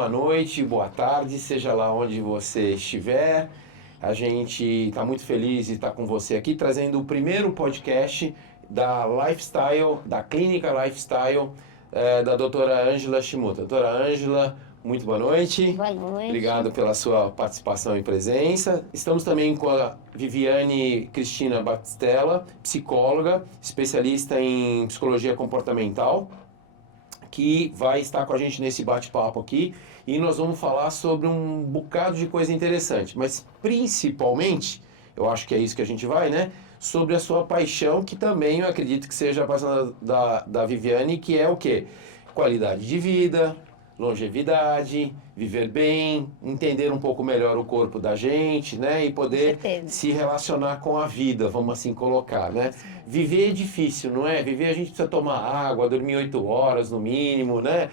boa noite, boa tarde, seja lá onde você estiver. A gente está muito feliz de estar com você aqui, trazendo o primeiro podcast da Lifestyle, da Clínica Lifestyle, da doutora Ângela Shimoda. Doutora Ângela, muito boa noite. Boa noite. Obrigado pela sua participação e presença. Estamos também com a Viviane Cristina Batistella, psicóloga, especialista em psicologia comportamental, que vai estar com a gente nesse bate-papo aqui, e nós vamos falar sobre um bocado de coisa interessante, mas principalmente, eu acho que é isso que a gente vai, né? Sobre a sua paixão, que também eu acredito que seja a paixão da Viviane, que é o quê? Qualidade de vida, longevidade, viver bem, entender um pouco melhor o corpo da gente, né? E poder se relacionar com a vida, vamos assim colocar, né? Viver é difícil, não é? Viver a gente precisa tomar água, dormir 8 horas no mínimo, né?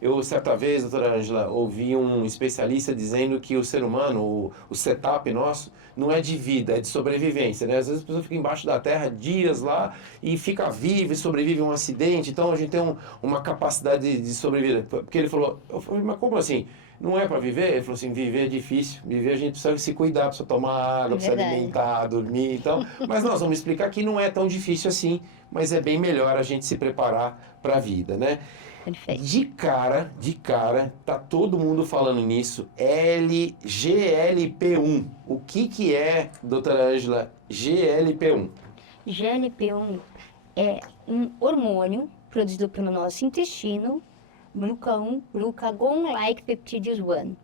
Eu, certa vez, doutora Ângela, ouvi um especialista dizendo que o ser humano, o setup nosso, não é de vida, é de sobrevivência, né? Às vezes a pessoa fica embaixo da terra dias lá e fica viva e sobrevive a um acidente, então a gente tem uma capacidade de sobreviver. Porque ele falou, eu falei, mas como assim? Não é para viver? Ele falou assim, viver é difícil, viver a gente precisa se cuidar, precisa tomar água, precisa alimentar, dormir, então... Mas nós vamos explicar que não é tão difícil assim, mas é bem melhor a gente se preparar para a vida, né? Perfeito. De cara, tá todo mundo falando nisso, GLP-1. O que é, doutora Ângela, GLP-1? GLP-1 é um hormônio produzido pelo nosso intestino, glucagon-like peptides 1.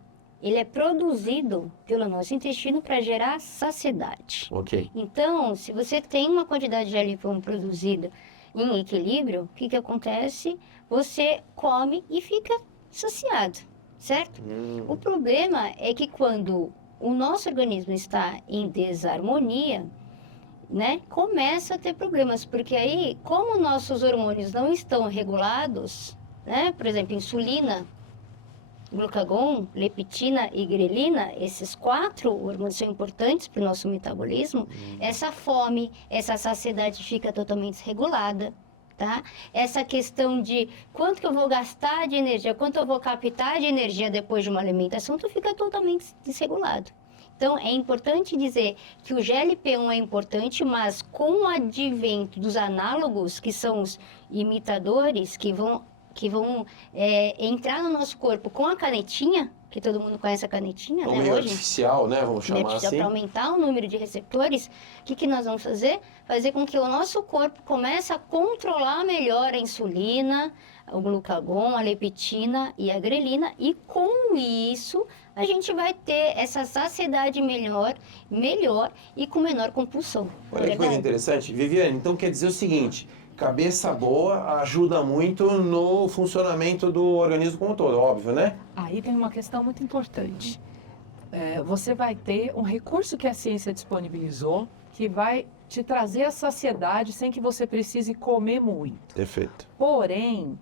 Ele é produzido pelo nosso intestino para gerar saciedade. Ok. Então, se você tem uma quantidade de GLP-1 produzida em equilíbrio, o que acontece? Você come e fica saciado, certo? O problema é que quando o nosso organismo está em desarmonia, né, começa a ter problemas, porque aí, como nossos hormônios não estão regulados, né, por exemplo, insulina, glucagon, leptina e grelina, esses 4 hormônios são importantes para o nosso metabolismo, essa fome, essa saciedade fica totalmente desregulada, tá? Essa questão de quanto que eu vou gastar de energia, quanto eu vou captar de energia depois de uma alimentação, tu fica totalmente desregulado. Então, é importante dizer que o GLP-1 é importante, mas com o advento dos análogos, que são os imitadores, que vão entrar no nosso corpo com a canetinha, que todo mundo conhece a canetinha, né, hoje? Artificial, né, vamos chamar assim. Para aumentar o número de receptores, o que nós vamos fazer? Fazer com que o nosso corpo comece a controlar melhor a insulina, o glucagon, a leptina e a grelina, e com isso a gente vai ter essa saciedade melhor e com menor compulsão. Olha que coisa interessante. Viviane, então quer dizer o seguinte... Cabeça boa ajuda muito no funcionamento do organismo como um todo, óbvio, né? Aí tem uma questão muito importante. Você vai ter um recurso que a ciência disponibilizou que vai te trazer a saciedade sem que você precise comer muito. Perfeito. Porém,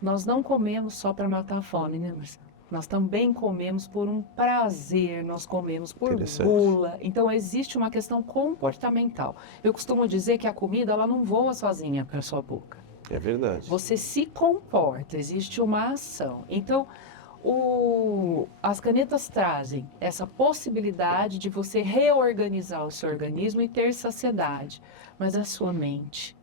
nós não comemos só para matar a fome, né, Marcelo? Nós também comemos por um prazer, nós comemos por gula. Então, existe uma questão comportamental. Eu costumo dizer que a comida, ela não voa sozinha para a sua boca. É verdade. Você se comporta, existe uma ação. Então, as canetas trazem essa possibilidade de você reorganizar o seu organismo e ter saciedade. Mas a sua mente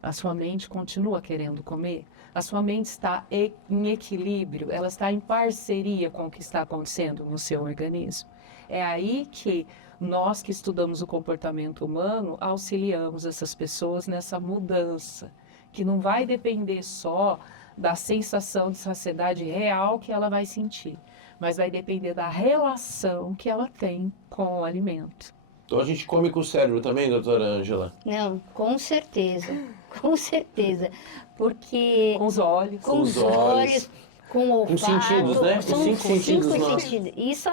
continua querendo comer? A sua mente está em equilíbrio, ela está em parceria com o que está acontecendo no seu organismo. É aí que nós que estudamos o comportamento humano auxiliamos essas pessoas nessa mudança, que não vai depender só da sensação de saciedade real que ela vai sentir, mas vai depender da relação que ela tem com o alimento. Então a gente come com o cérebro também, doutora Ângela? Não, com certeza, porque... Com os olhos. Com os olhos, com o olfato. Com sentidos, né? São Os 5 sentidos nossos. Isso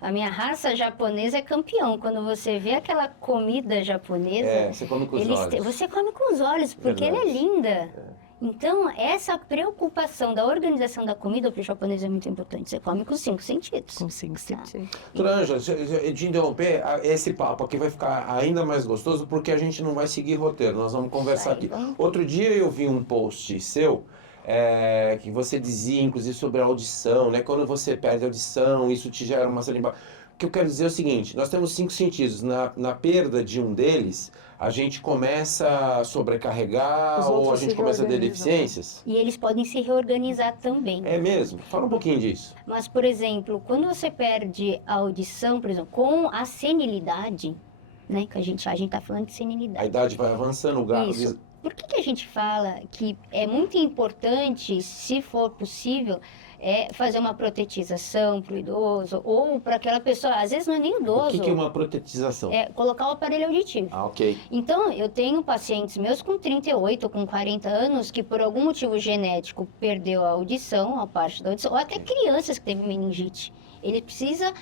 a minha raça japonesa é campeão. Quando você vê aquela comida japonesa... você come com os olhos. Você come com os olhos, porque ela é linda. Então, essa preocupação da organização da comida para o japonês é muito importante. Você come com 5 sentidos. Com 5 sentidos. Doutora Ângela, de interromper, esse papo aqui vai ficar ainda mais gostoso porque a gente não vai seguir roteiro, nós vamos conversar aqui. Outro dia eu vi um post seu que você dizia, inclusive, sobre a audição, né? Quando você perde a audição, isso te gera uma saliva. O que eu quero dizer é o seguinte, nós temos 5 sentidos. Na perda de um deles, a gente começa a sobrecarregar Os ou a outros gente se começa a ter reorganizam. deficiências? E eles podem se reorganizar também. É mesmo? Fala um pouquinho disso. Mas, por exemplo, quando você perde a audição, por exemplo, com a senilidade, né? Que a gente está falando de A senilidade. idade vai avançando, o gato... Isso. Por que a gente fala que é muito importante, se for possível, fazer uma protetização para o idoso ou para aquela pessoa, às vezes não é nem O idoso, que é uma protetização? é colocar o aparelho auditivo. Ah, ok. Então, eu tenho pacientes meus com 38, com 40 anos, que por algum motivo genético perdeu a audição, a parte da audição, ou até crianças que teve meningite. Ele precisa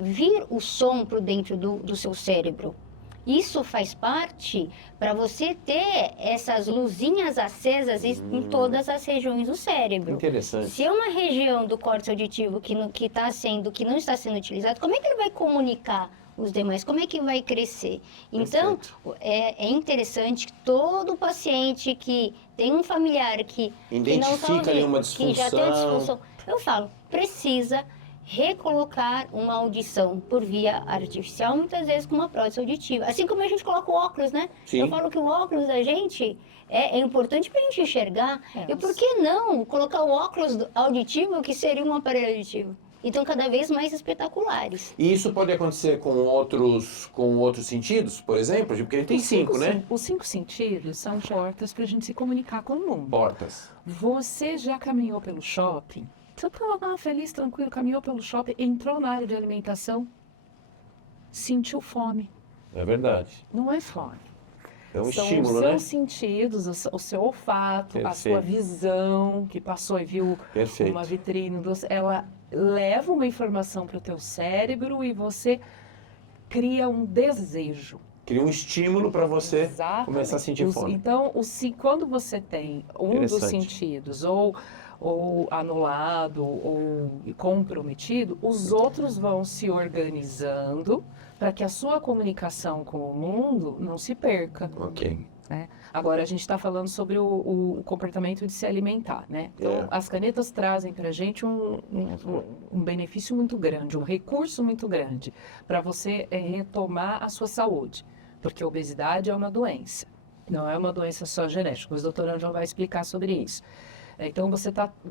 vir o som para dentro do seu cérebro. Isso faz parte para você ter essas luzinhas acesas em todas as regiões do cérebro. Interessante. Se é uma região do córtex auditivo que não está sendo utilizado, como é que ele vai comunicar os demais? Como é que vai crescer? Então, é interessante que todo paciente que tem um familiar que não está Identifica ali uma que já tem uma disfunção. disfunção, eu falo, precisa recolocar uma audição por via artificial, muitas vezes com uma prótese auditiva. Assim como a gente coloca o óculos, né? Sim. Eu falo que o óculos da gente é importante para a gente enxergar. E por que não colocar o óculos auditivo, que seria um aparelho auditivo? Então, cada vez mais espetaculares. E isso pode acontecer com outros sentidos, por exemplo? Porque ele tem 5, né? Os 5 sentidos são portas para a gente se comunicar com o mundo. Portas. Você já caminhou pelo shopping? Você estava lá feliz, tranquilo, caminhou pelo shopping, entrou na área de alimentação, sentiu fome. É verdade. Não é fome. É um São estímulo, os né? seus sentidos, o seu olfato, a Perfeito. sua visão, que passou e viu Perfeito. uma vitrine, ela leva uma informação para o teu cérebro e você cria um desejo. Cria um estímulo para você Exatamente. começar a sentir fome. Então, quando você tem um dos Interessante. sentidos ou anulado ou comprometido, os outros vão se organizando para que a sua comunicação com o mundo não se perca. Ok. Né? Agora, a gente está falando sobre o comportamento de se alimentar, né? Então, as canetas trazem para a gente um benefício muito grande, um recurso muito grande para você retomar a sua saúde, porque a obesidade é uma doença, não é uma doença só genética. O doutor Angel vai explicar sobre isso. Então,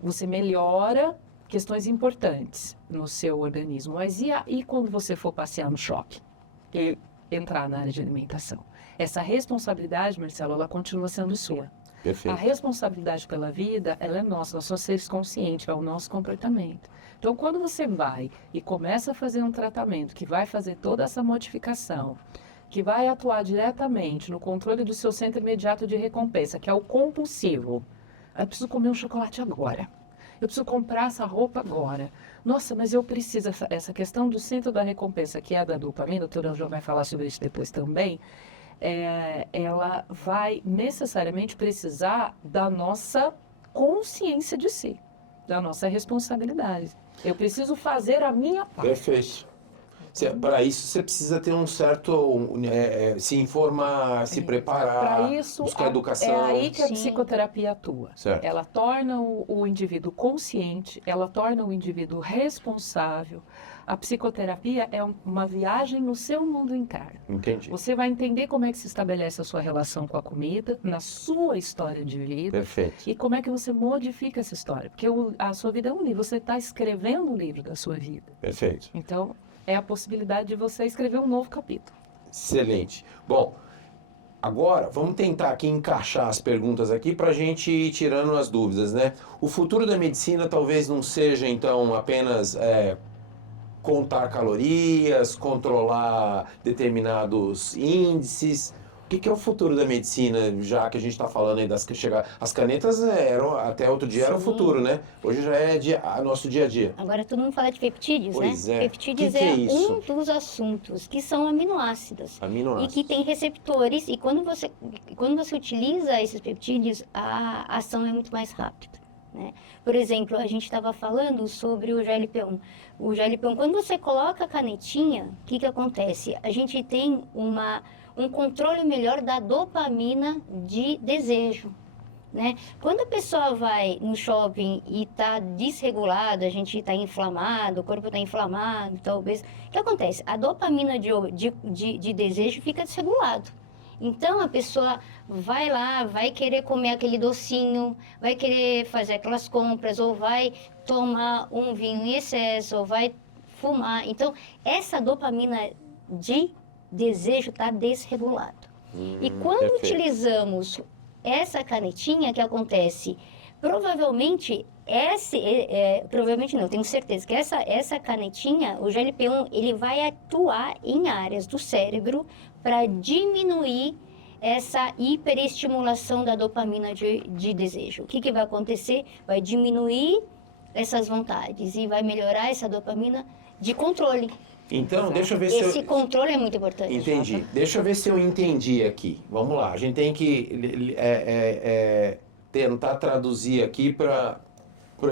você melhora questões importantes no seu organismo. Mas e quando você for passear no shopping e entrar na área de alimentação? Essa responsabilidade, Marcelo, ela continua sendo sua. Perfeito. A responsabilidade pela vida, ela é nossa, nós somos seres conscientes, é o nosso comportamento. Então, quando você vai e começa a fazer um tratamento que vai fazer toda essa modificação, que vai atuar diretamente no controle do seu centro imediato de recompensa, que é o compulsivo. Eu preciso comer um chocolate agora. Eu preciso comprar essa roupa agora. Nossa, mas eu preciso... Essa questão do centro da recompensa, que é a da dopamina, o doutor Angel vai falar sobre isso depois também, ela vai necessariamente precisar da nossa consciência de si, da nossa responsabilidade. Eu preciso fazer a minha parte. Perfeito. Para isso, você precisa ter um certo... se informar, se preparar, Para isso, buscar educação. é aí que a Sim. psicoterapia atua. Certo. Ela torna o indivíduo consciente, ela torna o indivíduo responsável. A psicoterapia é uma viagem no seu mundo interno. Entendi. Você vai entender como é que se estabelece a sua relação com a comida, na sua história de vida, Perfeito. e como é que você modifica essa história. Porque a sua vida é um livro, você está escrevendo um livro da sua vida. Perfeito. Então, é a possibilidade de você escrever um novo capítulo. Excelente. Bom, agora vamos tentar aqui encaixar as perguntas aqui para a gente ir tirando as dúvidas, né? O futuro da medicina talvez não seja, então, apenas contar calorias, controlar determinados índices. O que é o futuro da medicina, já que a gente está falando aí as canetas até outro dia era o Sim. futuro, né? Hoje já é nosso dia a dia. Agora todo mundo fala de peptídeos, Pois né? é. Peptídeos Que é isso? um dos assuntos que são aminoácidos. E Aminoácidos. que tem receptores, e quando você utiliza esses peptídeos, a ação é muito mais rápida. Né? Por exemplo, a gente estava falando sobre o GLP-1. O GLP-1, quando você coloca a canetinha, o que acontece? A gente tem um controle melhor da dopamina de desejo. né? Quando a pessoa vai no shopping e está desregulado, a gente está inflamado, o corpo está inflamado, talvez, o que acontece? A dopamina de desejo fica desregulado. Então, a pessoa vai lá, vai querer comer aquele docinho, vai querer fazer aquelas compras, ou vai tomar um vinho em excesso, ou vai fumar. Então, essa dopamina de desejo está desregulado. E quando perfeito. utilizamos essa canetinha, que acontece? Provavelmente, provavelmente não, tenho certeza que essa canetinha, o GLP-1, ele vai atuar em áreas do cérebro para diminuir essa hiperestimulação da dopamina de desejo. O que vai acontecer? Vai diminuir essas vontades e vai melhorar essa dopamina de controle. Então, deixa eu ver se Esse controle é muito importante. Entendi. Deixa eu ver se eu entendi aqui. Vamos lá. A gente tem que tentar traduzir aqui para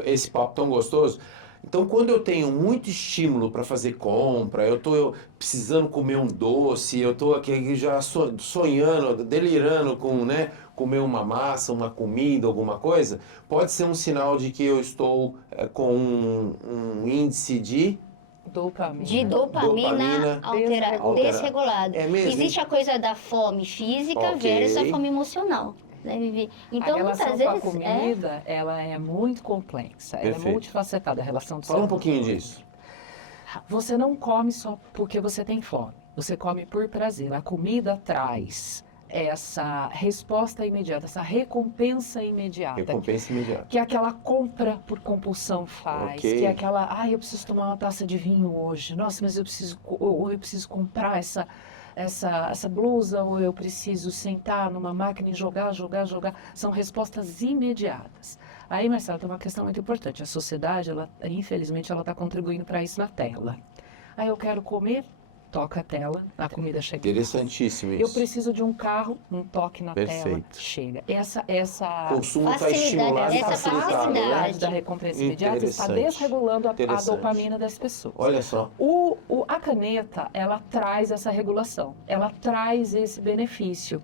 esse papo tão gostoso. Então, quando eu tenho muito estímulo para fazer compra, eu estou precisando comer um doce, eu estou aqui já sonhando, delirando com, né, comer uma massa, uma comida, alguma coisa, pode ser um sinal de que eu estou com um índice de dopamina desregulado. É mesmo? Existe a coisa da fome física versus a fome emocional. Né, Vivi? Então, a relação muitas com a vezes comida, ela é muito complexa, ela é Perfeito. multifacetada, a relação do Fala um cérebro. pouquinho disso. Você não come só porque você tem fome, você come por prazer. A comida traz essa resposta imediata, essa recompensa imediata. Recompensa imediata. Que aquela compra por compulsão faz, Ok. que aquela, eu preciso tomar uma taça de vinho hoje, nossa, mas eu preciso comprar essa blusa, ou eu preciso sentar numa máquina e jogar. São respostas imediatas. Aí, Marcelo, tem uma questão muito importante. A sociedade, infelizmente, ela está contribuindo para isso na tela. Aí eu quero comer, toca a tela, a comida chega. Interessantíssimo isso. Eu preciso de um carro, um toque na tela, Perfeito. chega. Essa Consumo está Facilidade, estimulado e essa facilitado, né? facilidade. da recompensa imediata está Interessante. desregulando a Interessante. dopamina das pessoas. Olha só. A caneta, ela traz essa regulação, ela traz esse benefício.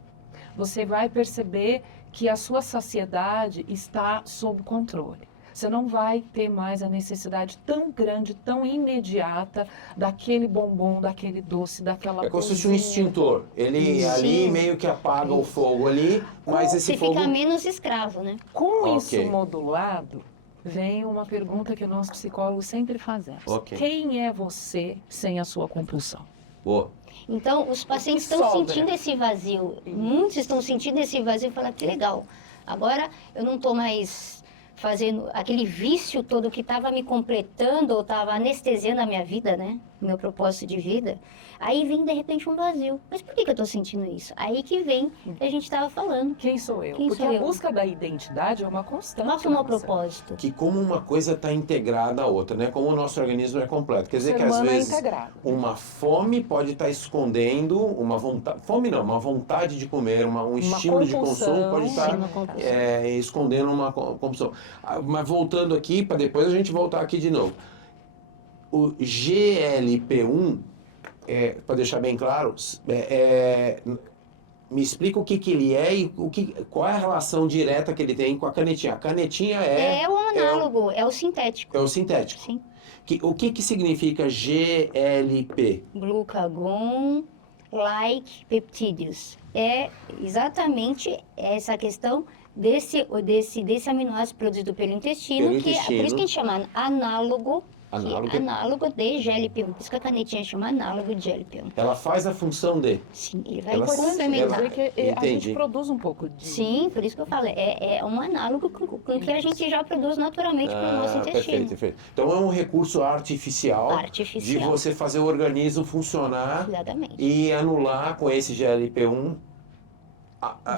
Você vai perceber que a sua saciedade está sob controle. Você não vai ter mais a necessidade tão grande, tão imediata daquele bombom, daquele doce, daquela É como se fosse um coisinha. extintor. Ele ali meio que apaga o fogo ali, mas esse você fogo... fica menos escravo, né? Com Ok. isso modulado, vem uma pergunta que nós psicólogos sempre fazemos. Ok. Quem é você sem a sua compulsão? Boa. Então, os pacientes que estão sobra? sentindo esse vazio. Muitos estão sentindo esse vazio e falam, que legal. Agora, eu não estou mais fazendo aquele vício todo que estava me completando ou estava anestesiando a minha vida, né? Meu propósito de vida. Aí vem, de repente, um vazio. Mas por que eu estou sentindo isso? Aí que vem que a gente estava falando. Quem sou eu? Quem Porque sou a eu? busca da identidade é uma constante. Qual que é o meu na nossa propósito? Que como uma coisa está integrada à outra, né? Como o nosso organismo é completo. Quer vida. dizer O que ser às humano é vezes integrado. uma fome pode estar escondendo uma vontade... Fome não, uma vontade de comer, um estímulo de consumo pode estar Uma compulsão. escondendo uma compulsão. Mas voltando aqui, para depois a gente voltar aqui de novo. O GLP-1, para deixar bem claro, me explica o que ele é e qual é a relação direta que ele tem com a canetinha. A canetinha É o análogo, é o sintético. é o sintético. Sim. O que significa GLP? Glucagon like peptídeos. É exatamente essa questão desse aminoácido produzido pelo intestino, Pelo que é por intestino. isso que a gente chama análogo, Análogo. que é análogo de GLP-1. Por isso que a canetinha chama análogo de GLP-1. Ela faz a função de... Sim, ele vai Ela- complementar. Dizer que a Entendi. gente produz um pouco de... Sim, por isso que eu falo, é um análogo com o que a gente já produz naturalmente para o nosso intestino. perfeito. Então é um recurso artificial, Artificial. de você fazer o organismo funcionar Exatamente. e anular com esse GLP-1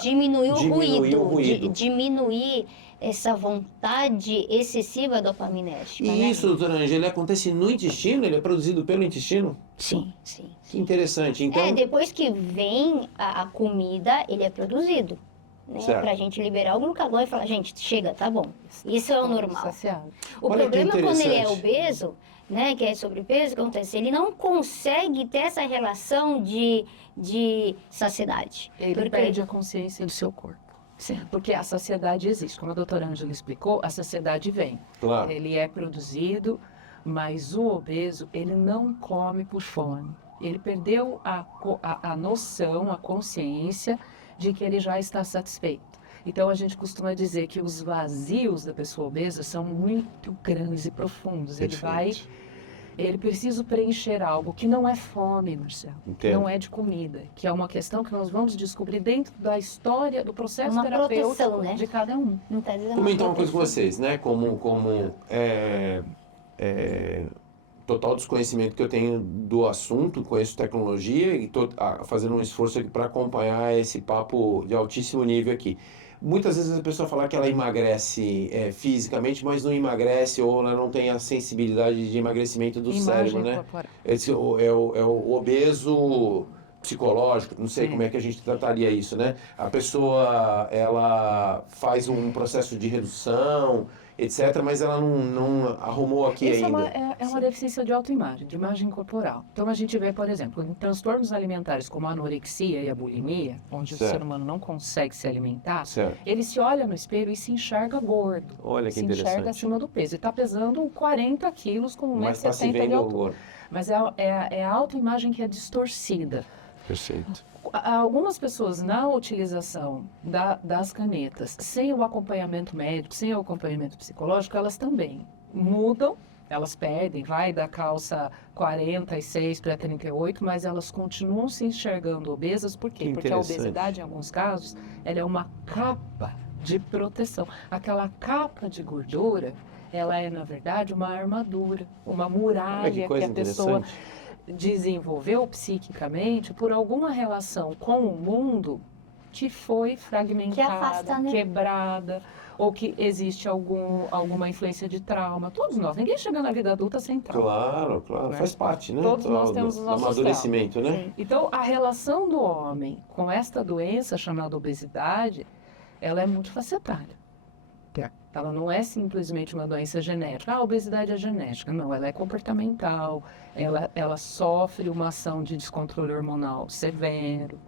Diminuir o diminuir o ruído. Diminuir essa vontade excessiva dopaminérgica. E né? isso, doutora Angela, acontece no intestino? Ele é produzido pelo intestino? Sim, sim. Que interessante. Então, Depois que vem a comida, ele é produzido. Né? Certo. Pra gente liberar o glucagon e falar, gente, chega, tá bom. Isso é o normal. Saciado. O Olha que problema quando ele é interessante. obeso, né, que é sobrepeso, o que acontece? Ele não consegue ter essa relação de saciedade. Ele Porque- perde a consciência do seu corpo. Sim, porque a saciedade existe. Como a doutora Ângela explicou, a saciedade vem. Claro. Ele é produzido, mas o obeso, ele não come por fome. Ele perdeu a noção, a consciência de que ele já está satisfeito. Então, a gente costuma dizer que os vazios da pessoa obesa são muito grandes e profundos. Ele precisa preencher algo que não é fome, Marcelo, Entendo. não é de comida, que é uma questão que nós vamos descobrir dentro da história, do processo Uma terapêutico proteção, né? de cada um. Não tá dizendo Comentar uma coisa com proteção. vocês, né? Total desconhecimento que eu tenho do assunto, conheço tecnologia e estou fazendo um esforço aqui para acompanhar esse papo de altíssimo nível aqui. Muitas vezes a pessoa fala que ela emagrece fisicamente, mas não emagrece ou ela não tem a sensibilidade de emagrecimento do cérebro, né? corporal. Esse é o obeso psicológico, não sei como é que a gente trataria isso, né? A pessoa, ela faz um processo de redução, etc., mas ela não arrumou aqui Isso ainda. é uma deficiência de autoimagem, de imagem corporal. Então, a gente vê, por exemplo, em transtornos alimentares como a anorexia e a bulimia, onde Certo. o ser humano não consegue se alimentar, Certo. ele se olha no espelho e se enxerga gordo. Olha que Se enxerga interessante. acima do peso. Ele está pesando 40 quilos com Mas está se 1,70 m de vendo altura. agora. Mas é a autoimagem que é distorcida. Perfeito. Algumas pessoas, na utilização das canetas, sem o acompanhamento médico, sem o acompanhamento psicológico, elas também mudam, elas perdem, vai da calça 46 para 38, mas elas continuam se enxergando obesas. Por quê? Que Porque a interessante. obesidade, em alguns casos, ela é uma capa de proteção. Aquela capa de gordura, ela é, na verdade, uma armadura, uma Olha muralha que que coisa a pessoa interessante. desenvolveu psiquicamente por alguma relação com o mundo que foi fragmentada, Que afasta, né? quebrada, ou que existe alguma influência de trauma. Todos nós, ninguém chega na vida adulta sem trauma. Claro, claro. Né? Faz parte, né? Todos nós temos os do nossos amadurecimento, né? Sim. Então, a relação do homem com esta doença chamada obesidade, ela é multifacetada. Ela não é simplesmente uma doença genética. A obesidade é genética. Não, ela é comportamental, ela sofre uma ação de descontrole hormonal severo.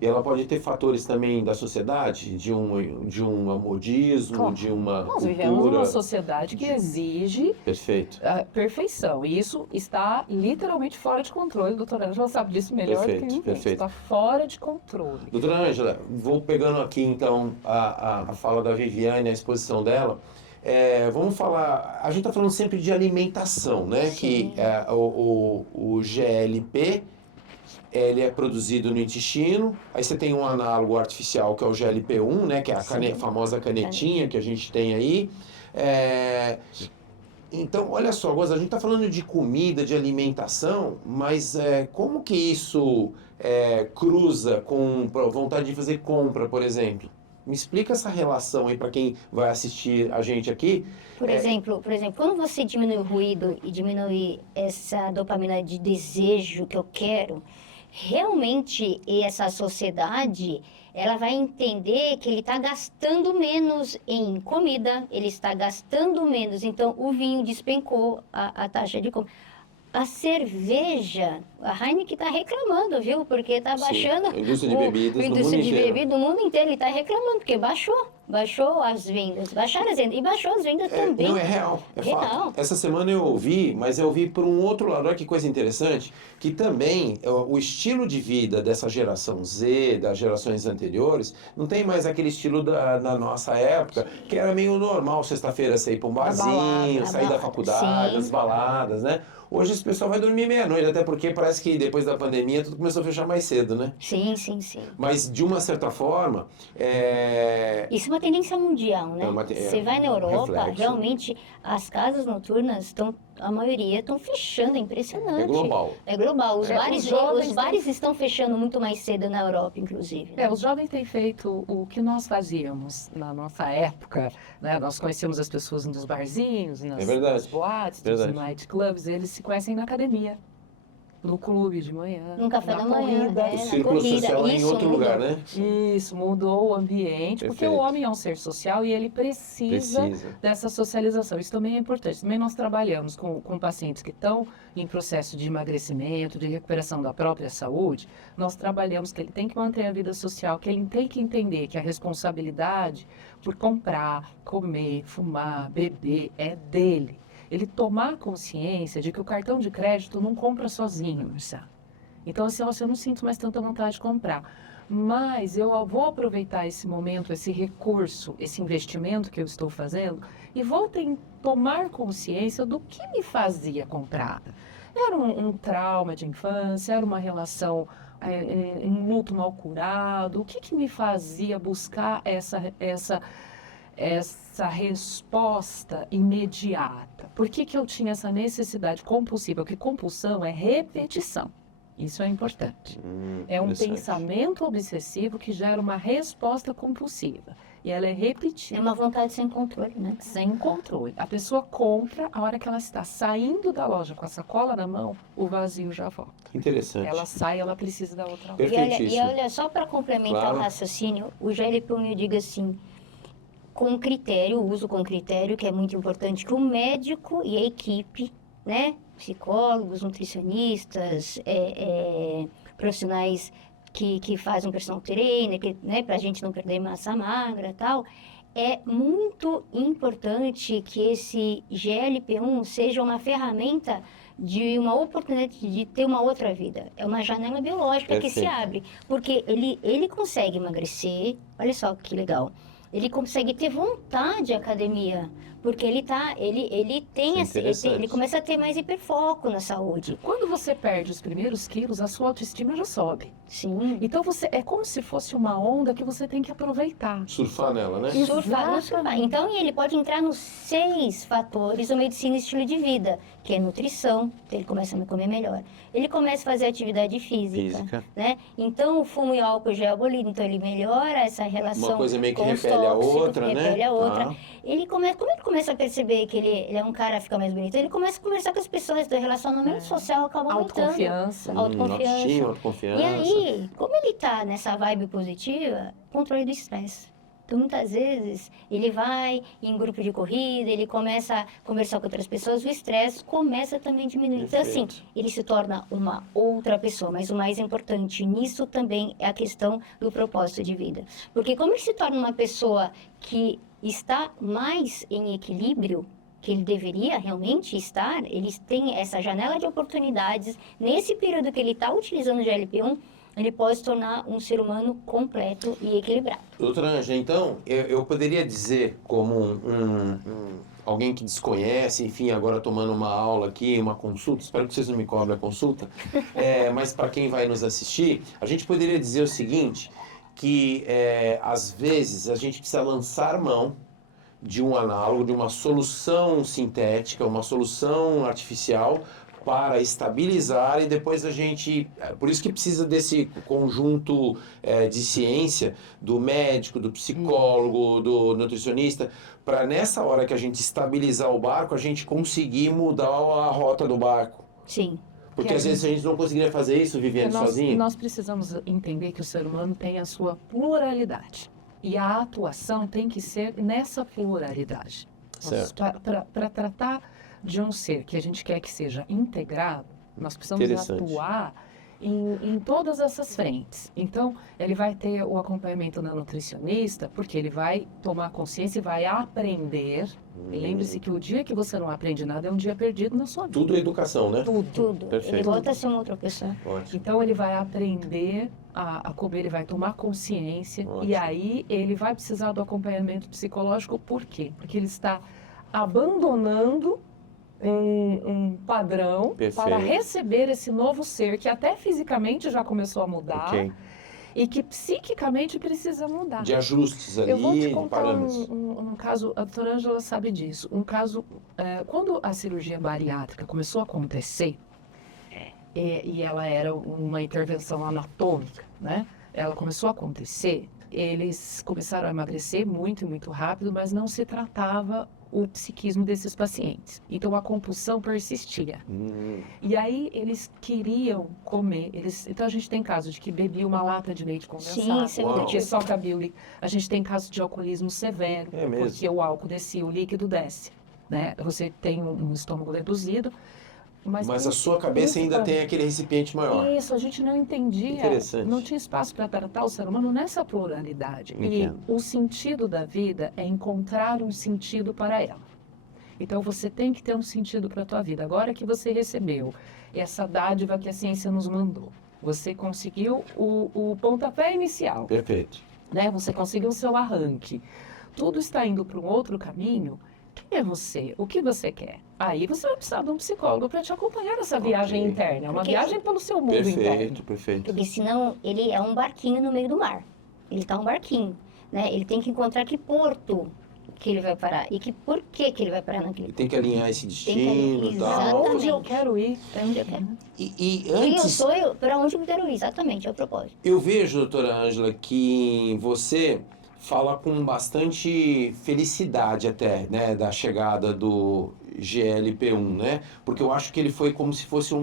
E ela pode ter fatores também da sociedade, de um amodismo, Claro. de uma Nós vivemos cultura. numa sociedade que exige Perfeito. a perfeição. E isso está literalmente fora de controle. A doutora Ângela sabe disso melhor do que Perfeito, ninguém. perfeito. Está fora de controle. Doutora Ângela, vou pegando aqui então a fala da Viviane, a exposição dela. Vamos falar, a gente está falando sempre de alimentação, né? Sim. Que o GLP, ele é produzido no intestino, aí você tem um análogo artificial que é o GLP-1, né? Que é a famosa canetinha que a gente tem aí. Então, olha só, Goza, a gente está falando de comida, de alimentação, mas como que isso cruza com a vontade de fazer compra, por exemplo? Me explica essa relação aí para quem vai assistir a gente aqui. Por exemplo, quando você diminui o ruído e diminui essa dopamina de desejo que eu quero, realmente essa sociedade, ela vai entender que ele está gastando menos em comida, ele está gastando menos. Então, o vinho despencou a taxa de compra. A cerveja, a Heineken está reclamando, viu? Porque está baixando. A indústria de bebidas a no indústria mundo de inteiro. bebidas do mundo inteiro está reclamando, porque baixou as vendas. Baixaram as vendas e baixou as vendas também. Não, é real, é Real. fato. Essa semana eu ouvi, mas eu ouvi por um outro lado, olha que coisa interessante, que também o estilo de vida dessa geração Z, das gerações anteriores, não tem mais aquele estilo da nossa época, que era meio normal sexta-feira sair para um barzinho, balada, sair da balada, faculdade, sim. as baladas, né? Hoje esse pessoal vai dormir meia-noite, até porque parece que depois da pandemia tudo começou a fechar mais cedo, né? Sim, sim, sim. Mas de uma certa forma, Isso é uma tendência mundial, né? Você vai na Europa, reflexo. realmente as casas noturnas a maioria estão fechando, é impressionante. é global. É global. Os jovens bares estão fechando muito mais cedo na Europa, inclusive. né? Os jovens têm feito o que nós fazíamos na nossa época, né? Nós conhecemos as pessoas nos barzinhos, É verdade. nas boates, Verdade. nos nightclubs, eles se conhecem na academia. no clube de manhã, No café na da manhã, corrida. é, O na círculo corrida. social é em Isso outro mudou. lugar, né? Isso, mudou o ambiente, porque Perfeito. o homem é um ser social e ele precisa dessa socialização. Isso também é importante. Também nós trabalhamos com pacientes que estão em processo de emagrecimento, de recuperação da própria saúde. Nós trabalhamos que ele tem que manter a vida social, que ele tem que entender que a responsabilidade por comprar, comer, fumar, beber é dele. Ele tomar consciência de que o cartão de crédito não compra sozinho, Marcelo. Então, assim, eu não sinto mais tanta vontade de comprar. Mas eu vou aproveitar esse momento, esse recurso, esse investimento que eu estou fazendo e vou tomar consciência do que me fazia comprar. Era um trauma de infância, era uma relação, um luto mal curado. O que me fazia buscar essa resposta imediata? Por que eu tinha essa necessidade compulsiva? Porque compulsão é repetição. Isso é importante. É um pensamento obsessivo que gera uma resposta compulsiva. E ela é repetida. É uma vontade sem controle, né? Sem controle. A pessoa compra, a hora que ela está saindo da loja com a sacola na mão, o vazio já volta. Interessante. Ela sai, ela precisa da outra loja. Perfeitíssimo. E olha, só para complementar Claro. o raciocínio, o GLP-1 eu digo assim, com critério, uso com critério, que é muito importante, que o médico e a equipe, né, psicólogos, nutricionistas, profissionais que fazem personal trainer, né, para a gente não perder massa magra e tal, é muito importante que esse GLP-1 seja uma ferramenta de uma oportunidade de ter uma outra vida. É uma janela biológica que se Perfeito. abre, porque ele consegue emagrecer, olha só que legal, ele consegue ter vontade de academia, porque ele tem Isso é interessante. ele começa a ter mais hiperfoco na saúde. Quando você perde os primeiros quilos, a sua autoestima já sobe. Sim. Então, é como se fosse uma onda que você tem que aproveitar. Surfar nela, né? Surfar. Então, ele pode entrar nos 6 fatores da medicina e estilo de vida, que é nutrição, ele começa a comer melhor. Ele começa a fazer atividade física, né? Então, o fumo e o álcool já é abolido, então ele melhora essa relação. Uma coisa meio que com os repele a tóxicos, outra, né? repele a outra. Tá. Como ele começa a perceber que ele é um cara, fica mais bonito, ele começa a conversar com as pessoas, do relacionamento social acaba aumentando. Autoconfiança. Autoconfiança. Autoestima, autoconfiança. E aí, como ele tá nessa vibe positiva, controle do estresse. Então, muitas vezes, ele vai em grupo de corrida, ele começa a conversar com outras pessoas, o estresse começa também a diminuir. Então, assim, ele se torna uma outra pessoa. Mas o mais importante nisso também é a questão do propósito de vida. Porque como ele se torna uma pessoa que está mais em equilíbrio, que ele deveria realmente estar, ele tem essa janela de oportunidades. Nesse período que ele está utilizando o GLP-1, ele pode se tornar um ser humano completo e equilibrado. Doutora Ângela, então, eu poderia dizer como alguém que desconhece, enfim, agora tomando uma aula aqui, uma consulta, espero que vocês não me cobrem a consulta, mas para quem vai nos assistir, a gente poderia dizer o seguinte, que às vezes a gente precisa lançar mão de um análogo, de uma solução sintética, uma solução artificial, para estabilizar e depois a gente... Por isso que precisa desse conjunto de ciência, do médico, do psicólogo, do nutricionista, para nessa hora que a gente estabilizar o barco, a gente conseguir mudar a rota do barco. Sim. Porque às vezes a gente não conseguiria fazer isso vivendo sozinho. Nós precisamos entender que o ser humano tem a sua pluralidade. E a atuação tem que ser nessa pluralidade. Para tratar de um ser que a gente quer que seja integrado, nós precisamos atuar em todas essas frentes. Então, ele vai ter o acompanhamento da nutricionista, porque ele vai tomar consciência e vai aprender. E lembre-se que o dia que você não aprende nada é um dia perdido na sua vida. Tudo é educação, né? Tudo. Perfeito. Ele volta a ser uma outra pessoa. Ótimo. Então, ele vai aprender a comer, ele vai tomar consciência. Ótimo. E aí, ele vai precisar do acompanhamento psicológico. Por quê? Porque ele está abandonando um padrão para receber esse novo ser que até fisicamente já começou a mudar e que psiquicamente precisa mudar. De ajustes ali, eu vou te contar parâmetros. um caso, a doutora Ângela sabe disso, um caso, quando a cirurgia bariátrica começou a acontecer, e ela era uma intervenção anatômica, né? Ela começou a acontecer, eles começaram a emagrecer muito, muito rápido, mas não se tratava o psiquismo desses pacientes. Então, a compulsão persistia. E aí, eles queriam comer. Então, a gente tem casos de que bebia uma lata de leite condensado, Sim, porque só cabia o líquido. A gente tem casos de alcoolismo severo, porque o álcool descia, o líquido desce. Né? Você tem um estômago reduzido. Mas a sua cabeça ainda tem aquele recipiente maior. Isso, a gente não entendia, Interessante. não tinha espaço para tratar o ser humano nessa pluralidade. Entendo. E o sentido da vida é encontrar um sentido para ela. Então você tem que ter um sentido para a tua vida. Agora que você recebeu essa dádiva que a ciência nos mandou, você conseguiu o pontapé inicial, Perfeito. né? Você conseguiu o seu arranque. Tudo está indo para um outro caminho. Quem é você? O que você quer? Aí você vai precisar de um psicólogo para te acompanhar nessa viagem interna. É uma viagem pelo seu mundo interno. Perfeito. Porque senão ele é um barquinho no meio do mar. Ele está um barquinho, né? Ele tem que encontrar que porto que ele vai parar e por que ele vai parar naquele Ele tem que alinhar esse Tem que destino e alinhar, tal. exatamente. Onde eu quero ir? para onde eu quero. E Quem eu antes, sou, para onde eu quero ir, exatamente, é o propósito. eu vejo, doutora Ângela, que você fala com bastante felicidade até, né, da chegada do GLP-1, né? Porque eu acho que ele foi como se fosse um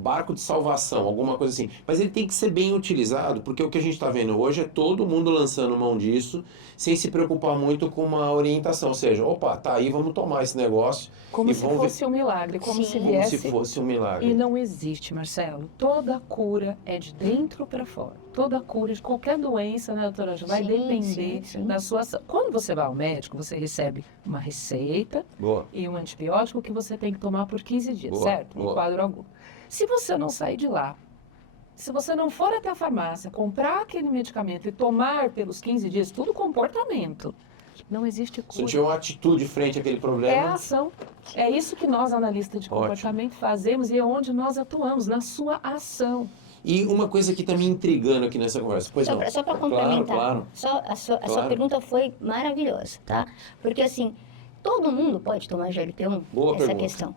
barco de salvação, alguma coisa assim. Mas ele tem que ser bem utilizado, porque o que a gente está vendo hoje é todo mundo lançando mão disso, sem se preocupar muito com uma orientação. Ou seja, opa, tá aí, vamos tomar esse negócio. Como e se vamos fosse um milagre, como Sim. se Como viesse... se fosse um milagre. E não existe, Marcelo. Toda cura é de dentro para fora. Toda cura de qualquer doença, né, doutora Ângela, vai Sim, depender sim. da sua ação. Quando você vai ao médico, você recebe uma receita Boa. e um antibiótico que você tem que tomar por 15 dias, Boa, certo? boa. Um quadro agudo. Se você não sair de lá, se você não for até a farmácia, comprar aquele medicamento e tomar pelos 15 dias, tudo comportamento. Não existe Se cura. não tiver uma atitude frente àquele É a problema... ação. É isso que nós, analistas de Ótimo. comportamento, fazemos e é onde nós atuamos, na sua ação. E uma coisa que está me intrigando aqui nessa conversa, pois não. Só para complementar, Claro. a sua Claro. pergunta foi maravilhosa, tá? Porque assim, todo mundo pode tomar GLP-1? Boa Essa pergunta. questão.